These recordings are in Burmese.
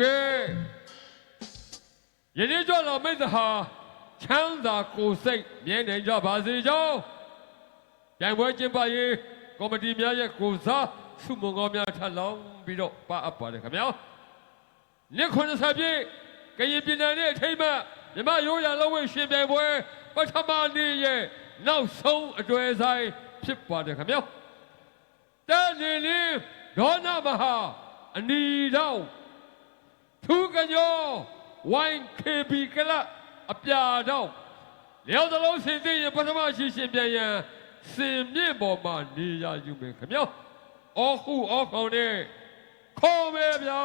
ဟုတ်ကဲ့ယနေ့ကျော်တော်မိတ်သဟာချမ်းသာကိုယ်စိတ်မြဲနိုင်ကြပါစေကြောင်းပြိုင်ပွဲကျင်းပရေးကော်မတီများရဲ့ကိုယ်စားစုမုံကောင်းများထပ်လောင်းပြီးတော့ပါအပ်ပါတယ်ခင်ဗျာနှစ်90ပြည့်ကရင်ပြည်နယ်ရဲ့အထိမ်းအမှတ်မြမရိုးရာလုံးဝရှ သူကညောဝိုင်းခေဘီကလအပြာတော့လျောက်သလုံးစင်သိရင်ပထမရှိရှင်ပြန်ရန်စင်မြင့်ပေါ်မှာနေရယူမယ်ခမောအောခုအောခေါင်နဲ့ခေါ်မယ်ဗျာ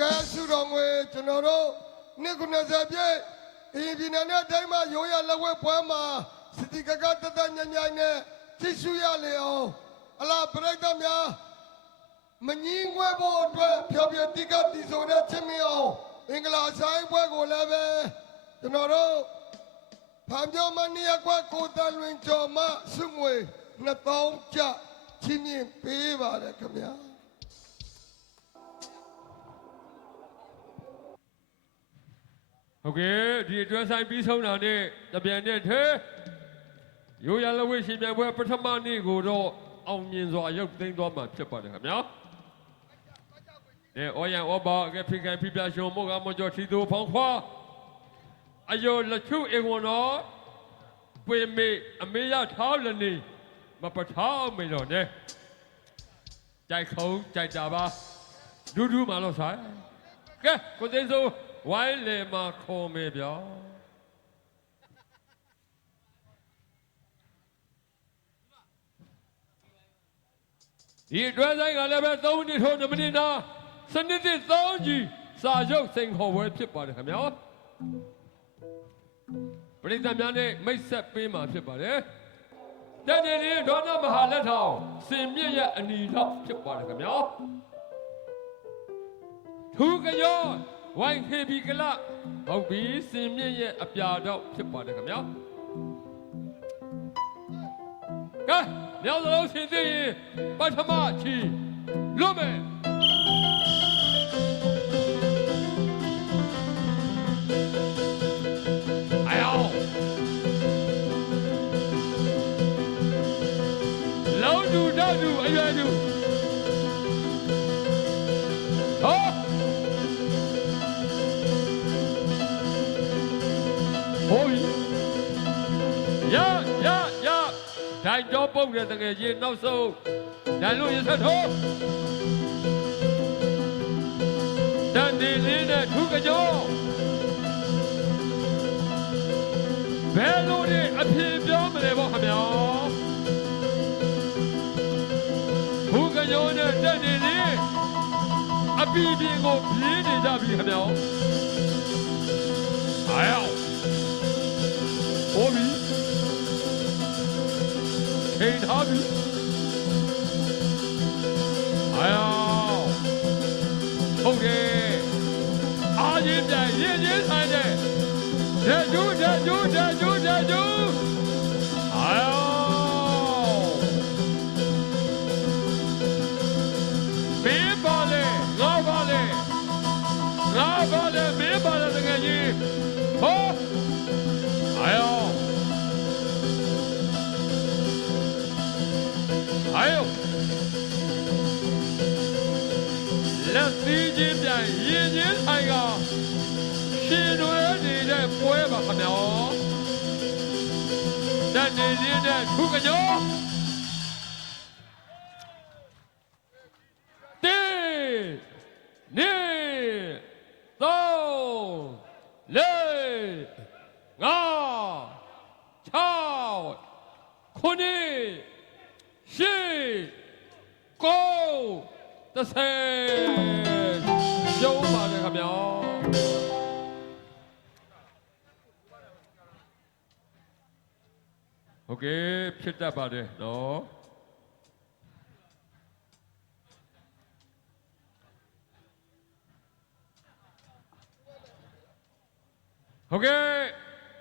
ကဲ့ဆုတော်ငွေကျွန်တော်တို့နှစ်90ပြည့်အရင်ပြည်နယ်နဲ့အတိုင်းမှာရိုးရလက်ဝဲပွဲမှာစတိကကတတညညနဲ့ကြည့်ရှုရလေအောင်အလားပြိတ္တများမငင်းငွဲဖို့အတွက်ဖြောပြတိကတီဆိုတဲ့ချင်းမီအောင်အင်္ဂလာဆိုင်ပွဲကိုလည်းပဲကျွန်တော်တို့ဖန်ပြောမနီယကွက်ကိုတန်လွင်ကျော်မဆုငွေ2000ကျချင်းမြင့်ပေးပါတယ်ခင်ဗျာ ဟုတ်ကဲ့ဒီအတွဲဆိုင်ပြီးဆုံးတာနဲ့တပြန်တဲ့ထဲရိုးရလဝိရှင်ပြိုင်ပွဲပထမနေ့ကိုတော့အောင်မြင်စွာရုပ်သိမ်းသွားမှာဖြစ်ပါတယ်ခင်ဗျာအဲအော်ရန်အော်ဘာကဖိကန်ဖိပြရှုံမောကမောကျော်ထီသူဖောင်းခွာအယောလက်ချုအင်ဝန်တော်ပွေမေအမေရထားလနေမပထားမေတော့နဲ့ကြိုက်ခုံးကြိုက်တာပါဒူးဒူးမှလို့ဆိုင်ကဲကိုသိန်းစိုး ဝိုင်းလေမှာခေါ်မေဗျာဒီအတွဲဆိုင်ကလည်းပဲ3မိနစ်ထိုး2မိနစ်နာစနစ်သစ်3ကြီးစာရုပ်စိန်ခေါ်ပွဲဖြစ်ပါတယ်ခင်ဗျာပရိသတ်များနဲ့မိတ်ဆက်ပေးမှာဖြစ်ပါတယ်တန်နေလေးဒေါနမဟာလက်ထောင်စင်မြင့်ရဲ့အနီတော့ဖြစ်ပါတယ်ခင်ဗျာထူကရော one happy glass of beer, sing me a piano, chip on the camera. Come, now the loose in the Batamachi, 哎呦，老祖大祖，哎呦哎。 င်ကြောပုတ်တဲ့တကယ်ကြီးနောက်ဆုံးဒိုင်လို့ရဆက်ထိုးတန်ဒီလေးနဲ့ထုကကြောဘယ်လိုဒီအဖြစ်ပြောမလဲပေါ့ခမညာထုကကြောနဲ့တန်ဒီလေးအပီပင်ကိုပြေးနေကြပြီခမညာအားရောက်ဟို ဘီထိန်ထားပြီအာယောဟုတ်တယ်အာရင်ပြန်ရင်ချင်းဆိုင်တဲ့တဲ့ သီးချင်းပြိုင်ရင်ချင်းဆိုင်ကရှင်တွေနေတဲ့ပွဲပါခင်ဗျာတန်နေရင်းတဲ့ခုကညောတေနေသောလေးငါချောက်ခုနှစ်ရှစ်ကိုတစ် ဆယ်ရှုံးပါတယ်ခင်ဗျာโอเคဖြစ်တတ်ပါတယ်နော်ဟုတ်ကဲ့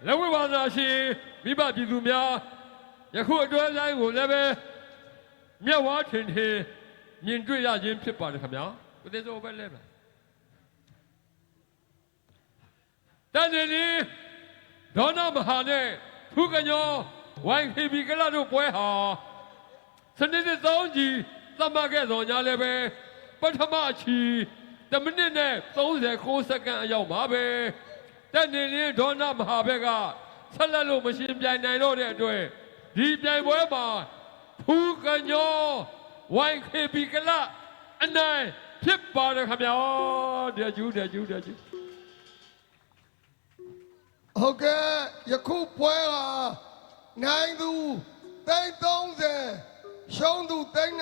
လက်ဝဲပါသာရှင်မိဘပြည်သူများယခုအတွဲတိုင်းကိုလည်းပဲမြတ်ဝါထင်ထင် မြင်တွေ့ရခြင်းဖြစ်ပါတယ်ခင်ဗျာကိုသေးစိုးပဲလဲပါတန်တယ်ဒီဒေါနမဟာနဲ့ဖူကညောဝိုင်ခေဘီကလာတို့ပွဲဟာစနေနေ့သုံးကြီးသတ်မှတ်ခဲ့တော်ညာလည်းပဲပထမအချီတမိနစ်နဲ့39စက္ကန့်အရောက်ပါပဲတက်နေလေးဒေါနမဟာဘက်ကဆက်လက်လို့မရှင်ပြိုင်နိုင်တော့တဲ့အတွက်ဒီပြိုင်ပွဲမှာဖူကညော ဝိုင်ခေဘီကလာအနိုင်ဖြစ်ပါတယ်ခင်ဗျာတဲ့ကျူးတဲ့ကျူးတဲ့ကျူးဟုတ်ကဲ့ယခုပွဲဟာနိုင်သူသိန်း30ရှုံးသူသိန်း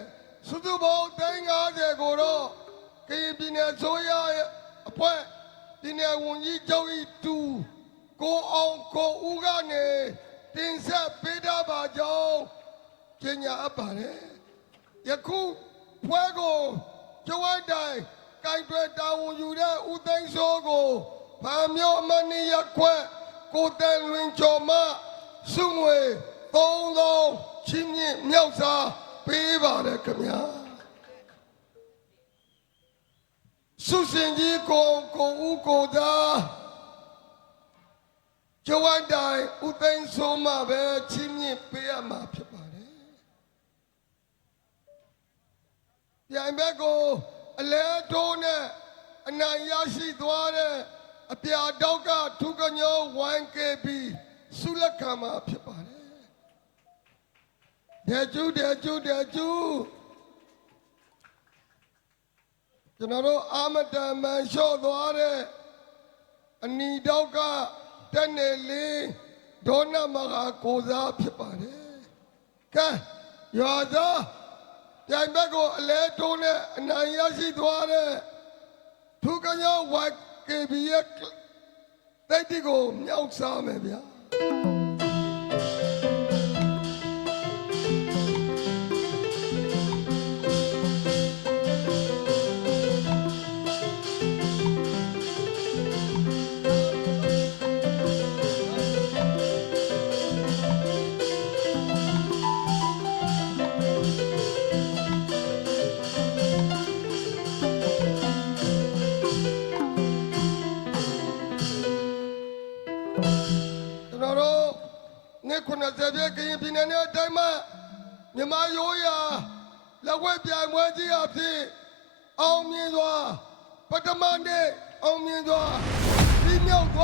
20စုစုပေါင်းသိန်း50ကိုတော့ကရင်ပြည်နယ်ဆိုရရဲ့အဖွဲ့ပြည်နယ်ဝန်ကြီးချုပ်ဤတူကိုအောင်ကိုဦးကနေတင်ဆက်ပေးတာပါကြောင်းကျညာအပ်ပါတယ် ယခုပွဲကိုကျဝိုင်းတိုင်ကင်တွယ်တာဝန်ယူတဲ့ဦးသိန်းစိုးကိုဗာမျိုးအမနီရက်ခွက်ကိုတန်လွင်ကျော်မစုငွေ3000ချင်းမြင့်မြောက်စားပေးပါတယ်ခင်ဗျာစုစင်ကြီးကိုကိုဦးကိုသားကျဝိုင်းတိုင်ဦးသိန်းစိုးမပဲချင်းမြင့်ပေးရမှာဖြစ် ပါတယ်ပြိုင်ဘက်ကိုအလဲတိုးနဲ့အနိုင်ရရှိသွားတဲ့အပြာတောက်ကထုကညော 1KB ဆုလက်ခံမှာဖြစ်ပါတယ်။တဲ့ကျူးတဲ့ကျူးတဲ့ကျူးကျွန်တော်တို့အာမတန်မန်လျှော့သွားတဲ့အနီတောက်ကတက်နေလေးဒေါနမကကိုစားဖြစ်ပါတယ်။ကဲရွာသား ပြိုင်ဘက်ကိုအလဲတိုးနဲ့အနိုင်ရရှိသွားတဲ့ထူကညောဝိုက်ကေဘီရဲ့တိုက်တီကိုမြောက်စားမယ်ဗျာ တော်တို့နေ့90ပြည့်ကရင်ပြည်နယ်နဲ့အတိုင်းမှာမြန်မာရိုးရာလက်ဝဲပြိုင်ပွဲကြီးအဖြစ်အောင်မြင်စွာပထမနေ့အောင်မြင်စွာပြီးမြောက်သွား